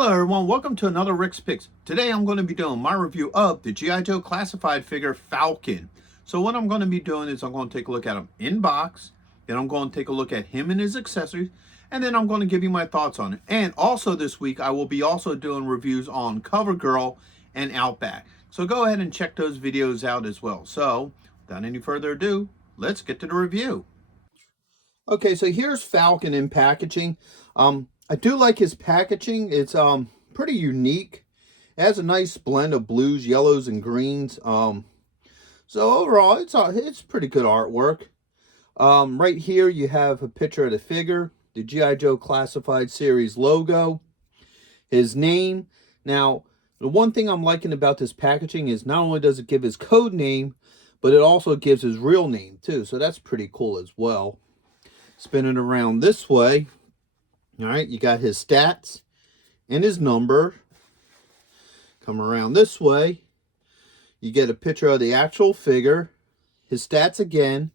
Hello everyone, welcome to another Rick's Picks. Today I'm going to be doing my review of the G.I. Joe classified figure Falcon. So what I'm going to be doing is I'm going to take a look at him in box, then I'm going to take a look at him and his accessories, and then I'm going to give you my thoughts on it. And also this week I will be also doing reviews on CoverGirl and Outback. So go ahead and check those videos out as well. So without any further ado, let's get to the review. Okay, so here's Falcon in packaging. I do like his packaging. It's pretty unique. It has a nice blend of blues, yellows, and greens. So overall, it's pretty good artwork. Right here you have a picture of the figure, the G.I. Joe Classified Series logo, his name. Now, the one thing I'm liking about this packaging is not only does it give his code name, but it also gives his real name too. So that's pretty cool as well. Spin it around this way. All right, you got his stats and his number. Come around this way. You get a picture of the actual figure, his stats again,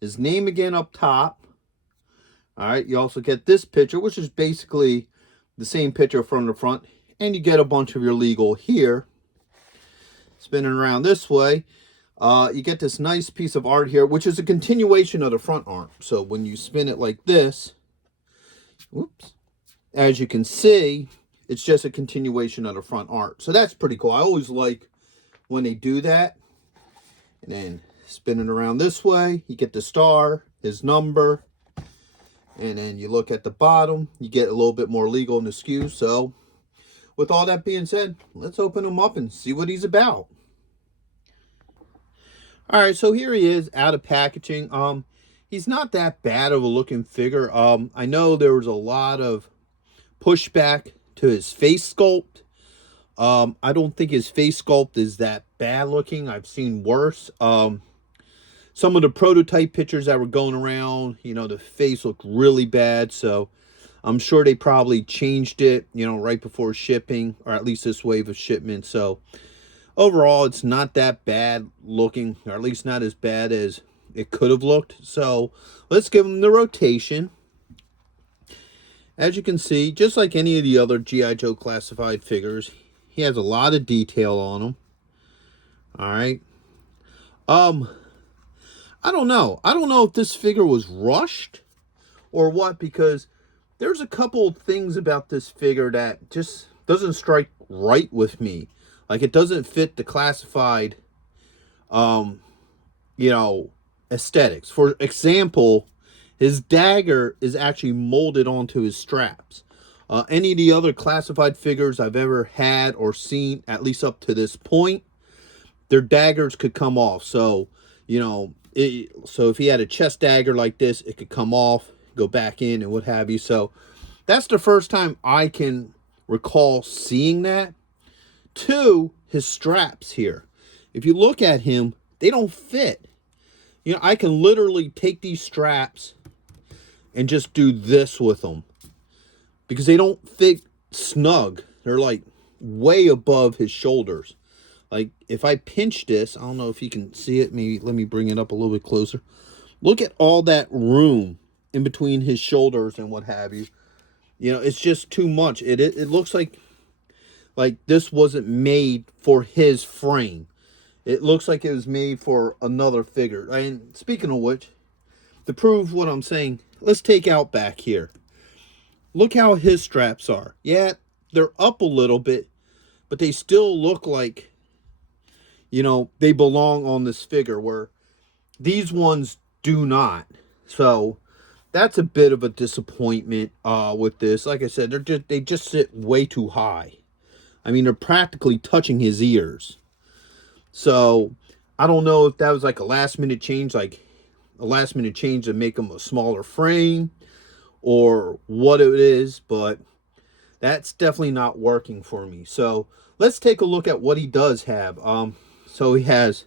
his name again up top. All right, you also get this picture, which is basically the same picture from the front, and you get a bunch of your legal here. Spinning around this way, you get this nice piece of art here, which is a continuation of the front art. So when you spin it like this, whoops, as you can see, it's just a continuation of the front art. So that's pretty cool. I always like when they do that. And then spinning around this way, you get the star, his number, and then you look at the bottom, you get a little bit more legal in the SKU. So with all that being said, let's open him up and see what he's about. All right, so here he is out of packaging. He's not that bad of a looking figure. I know there was a lot of pushback to his face sculpt. I don't think his face sculpt is that bad looking. I've seen worse. Some of the prototype pictures that were going around, you know, the face looked really bad. So I'm sure they probably changed it, you know, right before shipping, or at least this wave of shipment. So overall, it's not that bad looking, or at least not as bad as it could have looked. So let's give him the rotation. As you can see, just like any of the other G.I. Joe classified figures, he has a lot of detail on him. All right. I don't know. I don't know if this figure was rushed or what, because there's a couple of things about this figure that just doesn't strike right with me. Like, it doesn't fit the classified, you know, aesthetics. For example, his dagger is actually molded onto his straps. Any of the other classified figures I've ever had or seen, at least up to this point, their daggers could come off. So, you know, so if he had a chest dagger like this, it could come off, go back in, and what have you. So that's the first time I can recall seeing that. Two, his straps here. If you look at him, they don't fit. You know, I can literally take these straps and just do this with them, because they don't fit snug. They're like way above his shoulders. Like, if I pinch this, I don't know if you can see it. Maybe let me bring it up a little bit closer. Look at all that room in between his shoulders and what have you. You know, it's just too much. It looks like this wasn't made for his frame. It looks like it was made for another figure. And speaking of which, to prove what I'm saying, let's take Outback here. Look how his straps are. Yeah, they're up a little bit, but they still look like, you know, they belong on this figure, where these ones do not. So that's a bit of a disappointment with this. Like I said, they just sit way too high. I mean, they're practically touching his ears. So I don't know if that was like a last minute change, to make him a smaller frame, or what it is, but that's definitely not working for me. So let's take a look at what he does have. So he has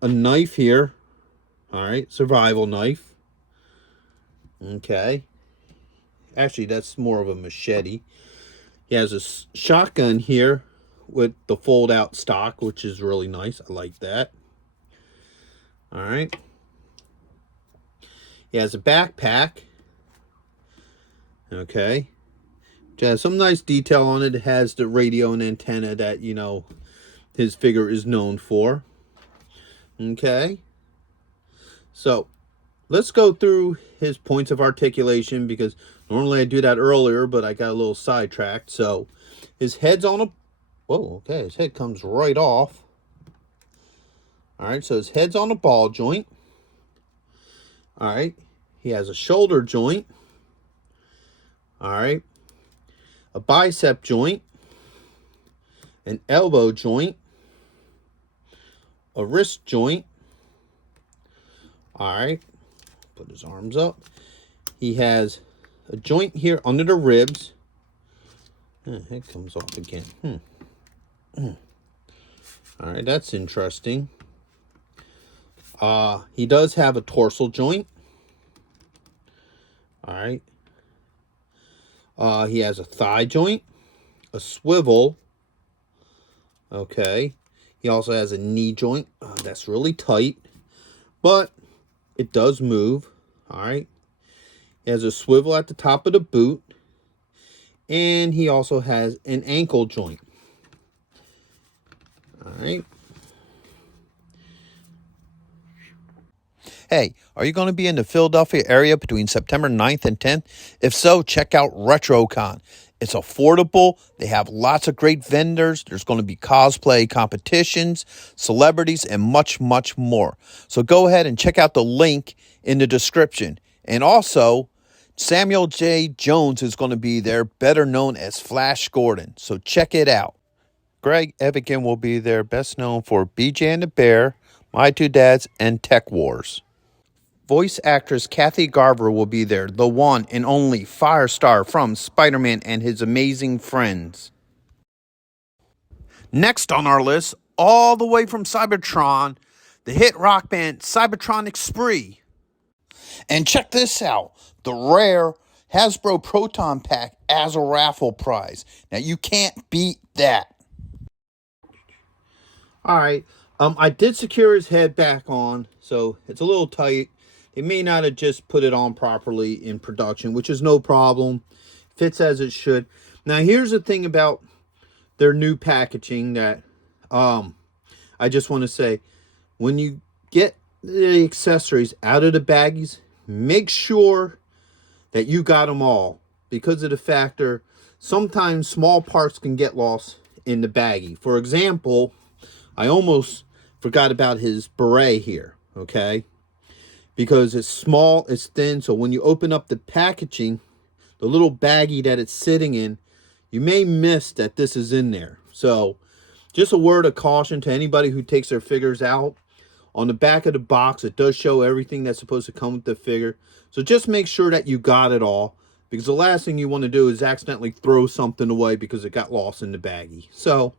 a knife here. All right, survival knife. Okay. Actually, that's more of a machete. He has a shotgun here with the fold out stock, which is really nice. I like that. All right. He has a backpack. Okay. Which has some nice detail on it. It has the radio and antenna that, you know, his figure is known for. Okay. So, let's go through his points of articulation, because normally I do that earlier, but I got a little sidetracked. So, his head's on a... Whoa, okay. His head comes right off. Alright, so his head's on a ball joint. Alright. He has a shoulder joint. Alright. A bicep joint. An elbow joint. A wrist joint. Alright. Put his arms up. He has a joint here under the ribs. It comes off again. Alright, that's interesting. He does have a dorsal joint. Alright. He has a thigh joint. A swivel. Okay. He also has a knee joint. That's really tight, but it does move. Alright. He has a swivel at the top of the boot. And he also has an ankle joint. Alright. Hey, are you going to be in the Philadelphia area between September 9th and 10th? If so, check out Retrocon. It's affordable. They have lots of great vendors. There's going to be cosplay competitions, celebrities, and much, much more. So go ahead and check out the link in the description. And also, Samuel J. Jones is going to be there, better known as Flash Gordon. So check it out. Greg Evigan will be there, best known for BJ and the Bear, My Two Dads, and Tech Wars. Voice actress Kathy Garver will be there, the one and only Firestar from Spider-Man and His Amazing Friends. Next on our list, all the way from Cybertron, the hit rock band Cybertronic Spree. And check this out, the rare Hasbro Proton Pack as a raffle prize. Now you can't beat that. Alright, I did secure his head back on, so it's a little tight. They may not have just put it on properly in production, which is no problem. Fits as it should. Now, here's the thing about their new packaging that I just want to say. When you get the accessories out of the baggies, make sure that you got them all. Because of the factor, sometimes small parts can get lost in the baggie. For example, I almost forgot about his beret here, okay? Because it's small, it's thin, so when you open up the packaging, the little baggie that it's sitting in, you may miss that this is in there. So, just a word of caution to anybody who takes their figures out. On the back of the box, it does show everything that's supposed to come with the figure. So just make sure that you got it all, because the last thing you want to do is accidentally throw something away because it got lost in the baggie. So,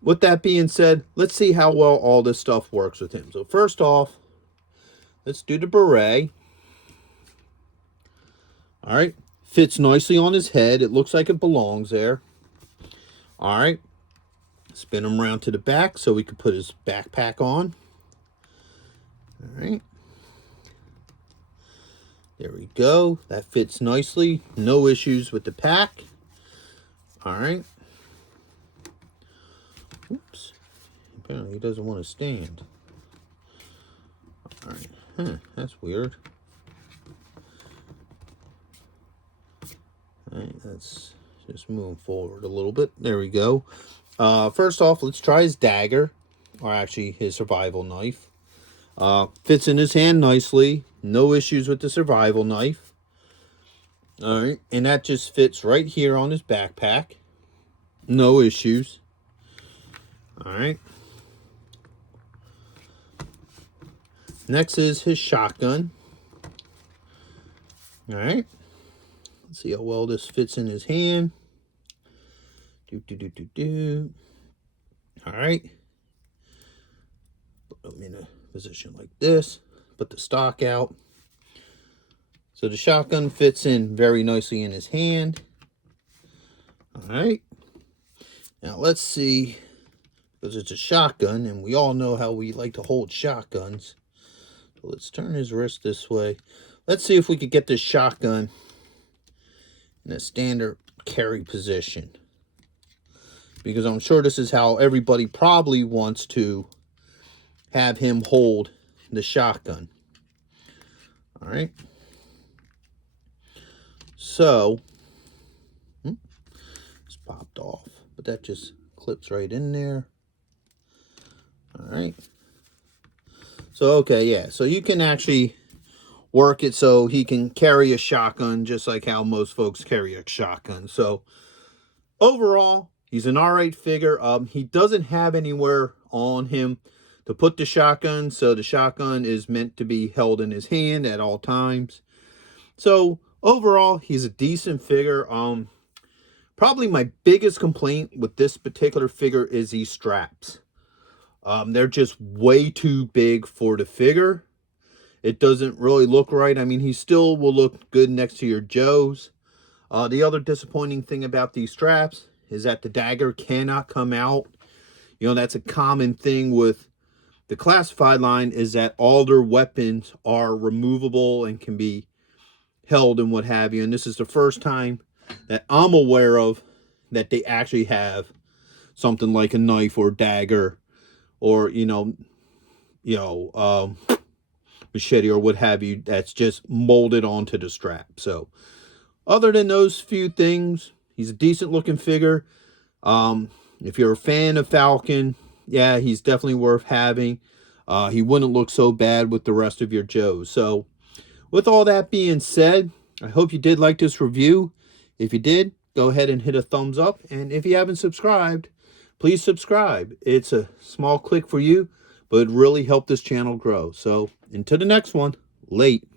with that being said, let's see how well all this stuff works with him. So first off, let's do the beret. Alright. Fits nicely on his head. It looks like it belongs there. Alright. Spin him around to the back so we can put his backpack on. Alright. There we go. That fits nicely. No issues with the pack. Alright. Oops. Apparently he doesn't want to stand. Alright. That's weird. Alright, let's just move forward a little bit. There we go. First off, let's try his dagger. Or actually, his survival knife. Fits in his hand nicely. No issues with the survival knife. Alright, and that just fits right here on his backpack. No issues. Alright. Next is his shotgun. Alright. Let's see how well this fits in his hand. Alright. Put him in a position like this. Put the stock out. So the shotgun fits in very nicely in his hand. Alright. Now let's see, because it's a shotgun, and we all know how we like to hold shotguns. So let's turn his wrist this way. Let's see if we could get this shotgun in a standard carry position. Because I'm sure this is how everybody probably wants to have him hold the shotgun. All right. So, it's popped off. But that just clips right in there. All right. So, okay, yeah. So you can actually work it so he can carry a shotgun just like how most folks carry a shotgun. So, overall, he's an alright figure. He doesn't have anywhere on him to put the shotgun, so the shotgun is meant to be held in his hand at all times. So overall, he's a decent figure. Probably my biggest complaint with this particular figure is these straps. They're just way too big for the figure. It doesn't really look right. I mean, he still will look good next to your Joes. The other disappointing thing about these straps is that the dagger cannot come out. You know, that's a common thing with the classified line, is that all their weapons are removable and can be held and what have you. And this is the first time that I'm aware of that they actually have something like a knife or dagger or, machete or what have you that's just molded onto the strap. So other than those few things, he's a decent looking figure. If you're a fan of Falcon, yeah, he's definitely worth having. He wouldn't look so bad with the rest of your Joes. So with all that being said, I hope you did like this review. If you did, go ahead and hit a thumbs up. And if you haven't subscribed, please subscribe. It's a small click for you, but it really helped this channel grow. So until the next one, late.